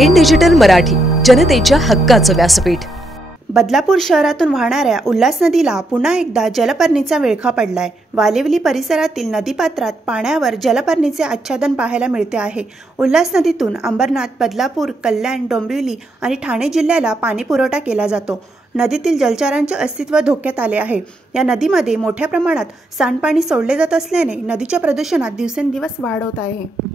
In digital Marathi, जनतेच्या हक्काचं व्यासपीठ। बदलापूर शहरातून वाहणाऱ्या उल्हास नदीला पुन्हा एकदा जलपर्णीचा विळखा पडलाय। वालिवली परिसरातील नदीपात्रात पाण्यावर जलपर्णीचे आच्छादन पाहायला मिळते आहे। उल्हास नदीतून अंबरनाथ, बदलापूर, कल्याण, डोंबिवली आणि ठाणे जिल्ह्याला पाणी पुरवठा केला जातो। नदीतील जलचरांचे अस्तित्व धोक्यात आले आहे। या नदीमध्ये मोठ्या प्रमाणात सांडपाणी सोडले जात असल्याने नदीच्या प्रदूषणात दिवसेंदिवस वाढ होत आहे।